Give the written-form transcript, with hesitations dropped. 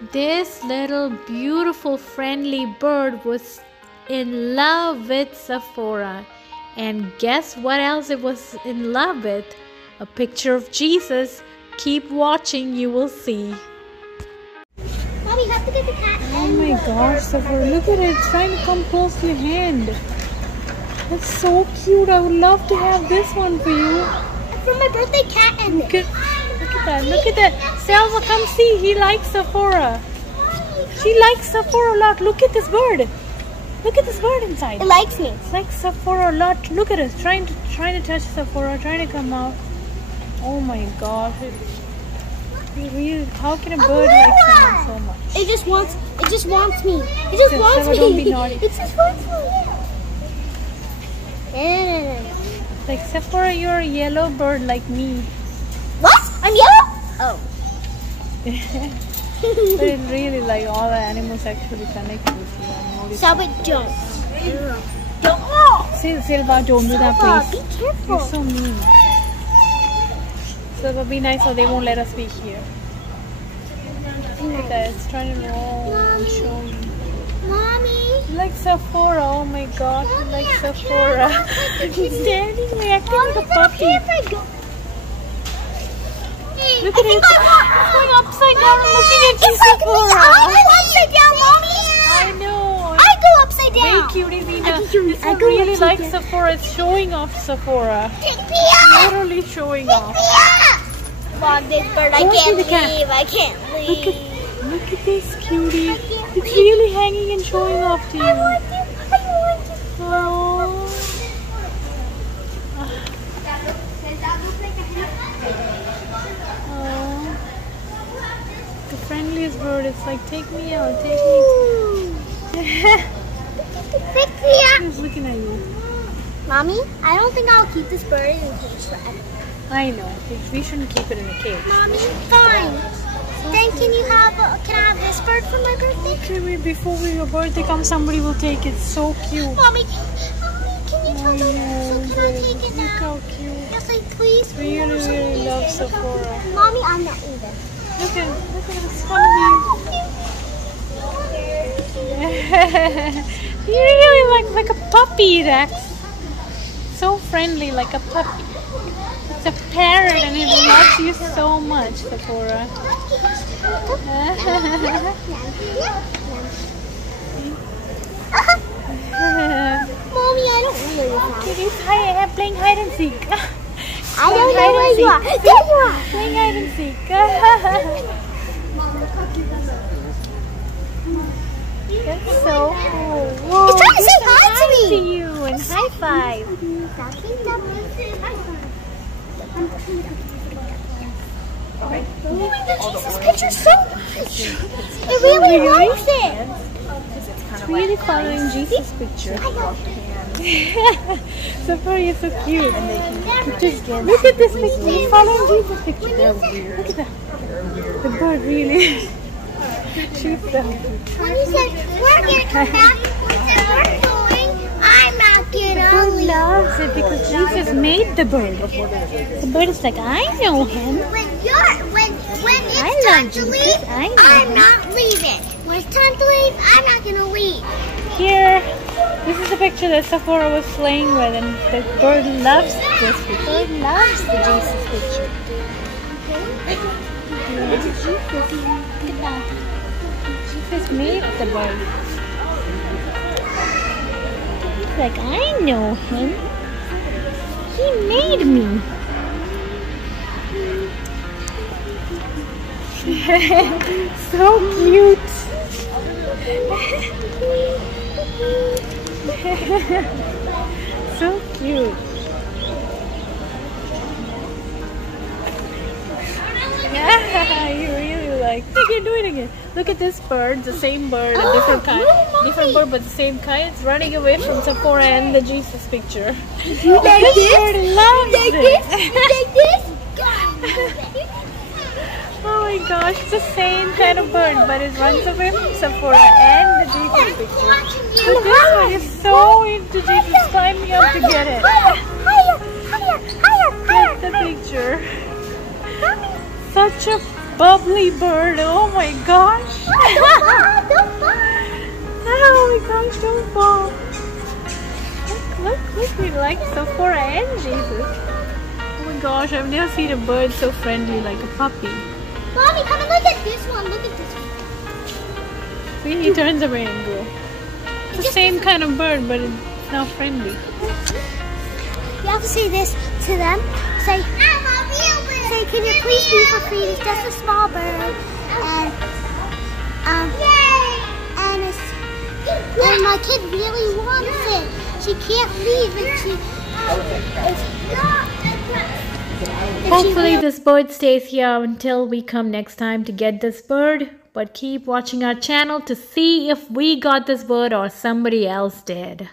This little beautiful friendly bird was in love with Sephora. And guess what else it was in love with? A picture of Jesus. Keep watching, you will see. Mom, you have to get the cat. Oh my gosh, Sephora, look at it. It's trying to come close to your hand. That's so cute. I would love to have this one for you. For my birthday cat and Look at that. Look at that. Selva, come see. He likes Sephora. She likes Sephora a lot. Look at this bird. Look at this bird inside. it likes me. It's like Sephora a lot. Look at us. Trying to touch Sephora. Trying to come out. Oh my gosh. Really, how can a bird like someone so much? It just wants me. It just wants me. Don't be naughty. It just wants me. Like Sephora, you're a yellow bird like me. What? I'm yellow? Oh. But it's really like all the animals actually connect with you. Stop it, don't. Don't. Silva, don't do that, Silva, please. be careful. You're so mean. Silva, be nice or they won't let us be here. Look at that, it's trying to roll and show you. Mommy. Like Sephora, oh my god, like Sephora. He's standing there acting like a puppy. Look at it, it's going upside down and looking at you, Sephora. I go upside down, Mommy. I know. I go upside down. Hey, cutie Vina. This one really like Sephora. It's showing off Sephora. Take me out. Literally showing off. Mom, this bird, I can't leave. I can't leave. Look at this cutie. It's really hanging and showing off to you. I want you. Oh. The friendliest bird. It's like, take me out, take me. He's looking at you. Mommy, I don't think I'll keep this bird in a cage forever. I know. We shouldn't keep it in a cage. Mommy, fine. Then can I have this bird for my birthday? Okay, wait, before your birthday comes, somebody will take it. So cute. Mommy, can you tell them? So can I take it Look now? how cute. Yes, like please. Really love Sephora. Mommy, I'm not even. Look at it's funny. You really like a puppy, Rex. So friendly, like a puppy. It's a parrot and it loves you so much, Sephora. Mommy, I don't know where you are. Kitty's playing hide and seek. I don't know where you are. There you are. Playing hide and seek. That's so cool. Whoa, It's trying to say hi to me. To you and high five. Oh my God, Jesus picture's so much. It really likes it. It's really following Jesus' picture. Sephora, you're so cute. Look at this picture. It's following Jesus' picture. Look at that. The bird really shoots them. When you said, we're going to come back, we said, we're going, I'm not going to bird leave. loves it because Jesus made the bird. The bird is like, I know him. When it's time to leave, I'm not leaving. When it's time to leave, I'm not going to leave. Here, this is the picture that Sephora was playing with, and the bird loves this. The bird loves the Jesus picture. Jesus made the bird. He's like, I know him. He made me. So cute. So cute. Yeah, you really like. Okay, do it again. Look at this bird, the same bird, a different kind, different bird, but the same kind. It's running away from Sephora and the Jesus picture. You like this this? bird loves You like it. this? You like this? Oh my gosh, it's the same kind of bird, but it runs away from Sephora and the Jesus picture. But this one is so into Jesus, climbing up to get it. Get the picture. Such a bubbly bird, oh my gosh. Don't fall. Oh my gosh, don't fall. Look, we like Sephora and Jesus. Oh my gosh, I've never seen a bird so friendly like a puppy. Mommy, come and look at this one. Look at this one. See, he turns away and goes. It's the same kind of bird, but it's not friendly. You have to say this to them. Say, I'm a real bird. Say, can you please be for free? It's just a small bird. And my kid really wants it. She can't leave if Hopefully this bird stays here until we come next time to get this bird. But keep watching our channel to see if we got this bird or somebody else did.